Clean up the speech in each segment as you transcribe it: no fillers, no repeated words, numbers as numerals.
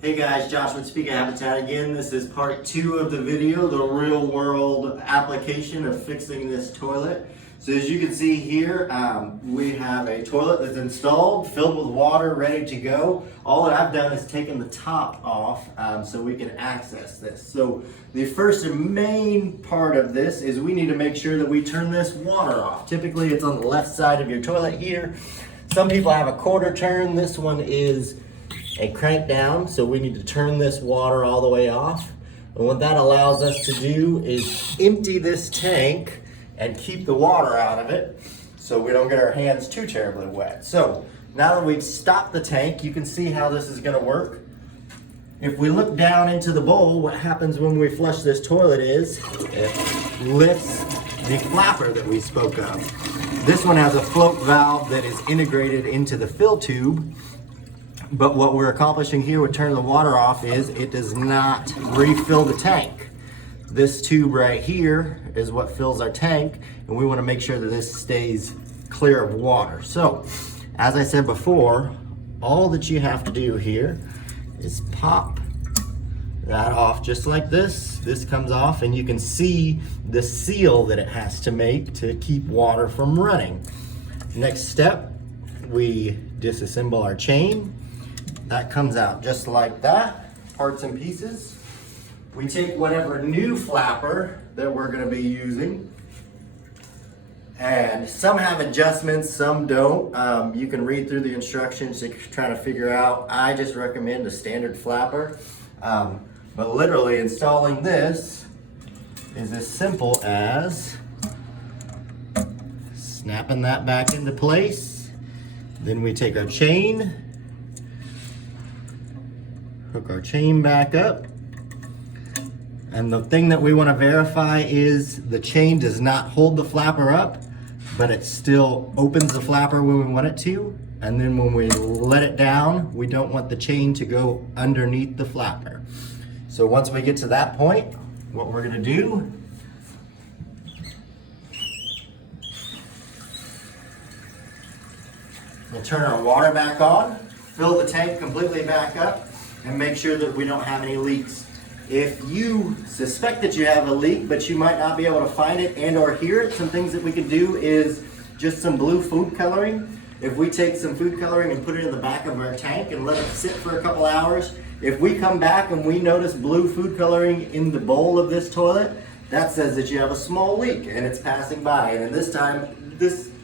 Hey guys, Josh with Speak of Habitat again. This is part 2 of the video, the real world application of fixing this toilet. So as you can see here, we have a toilet that's installed, filled with water, ready to go. All that I've done is taken the top off so we can access this. So the first and main part of this is we need to make sure that we turn this water off. Typically it's on the left side of your toilet here. Some people have a quarter turn. This one is a crank down, so we need to turn this water all the way off. And what that allows us to do is empty this tank and keep the water out of it so we don't get our hands too terribly wet. So now that we've stopped the tank, you can see how this is gonna work. If we look down into the bowl, what happens when we flush this toilet is it lifts the flapper that we spoke of. This one has a float valve that is integrated into the fill tube. But what we're accomplishing here with turning the water off is it does not refill the tank. This tube right here is what fills our tank, and we want to make sure that this stays clear of water. So, as I said before, all that you have to do here is pop that off just like this. This comes off, and you can see the seal that it has to make to keep water from running. Next step, we disassemble our chain. That comes out just like that, parts and pieces. We take whatever new flapper that we're gonna be using, and some have adjustments, some don't. You can read through the instructions to try to figure out. I just recommend a standard flapper. But literally installing this is as simple as snapping that back into place. Then we take our chain, hook our chain back up, and the thing that we want to verify is the chain does not hold the flapper up, but it still opens the flapper when we want it to. And then when we let it down, we don't want the chain to go underneath the flapper. So once we get to that point, what we're going to do we'll turn our water back on, fill the tank completely back up, and make sure that we don't have any leaks. If you suspect that you have a leak, but you might not be able to find it and or hear it, some things that we can do is just some blue food coloring. If we take some food coloring and put it in the back of our tank and let it sit for a couple hours, if we come back and we notice blue food coloring in the bowl of this toilet, that says that you have a small leak and it's passing by. And in this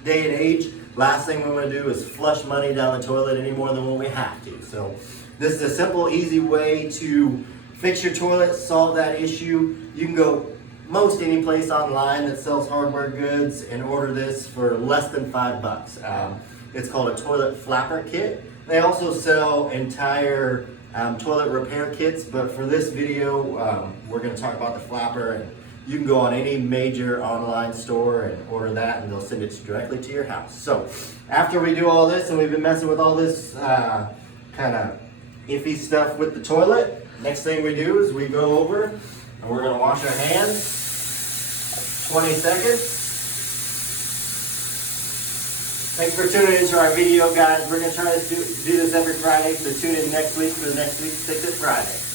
day and age, last thing we want to do is flush money down the toilet any more than what we have to. So this is a simple, easy way to fix your toilet, solve that issue. You can go most any place online that sells hardware goods and order this for less than $5. It's called a toilet flapper kit. They also sell entire toilet repair kits, but for this video, we're going to talk about the flapper. And you can go on any major online store and order that, and they'll send it directly to your house. So after we do all this, and we've been messing with all this kind of iffy stuff with the toilet, next thing we do is we go over and we're going to wash our hands 20 seconds. Thanks for tuning into our video, guys. We're going to try to do this every Friday, so tune in next week for the next week's Fix It Friday.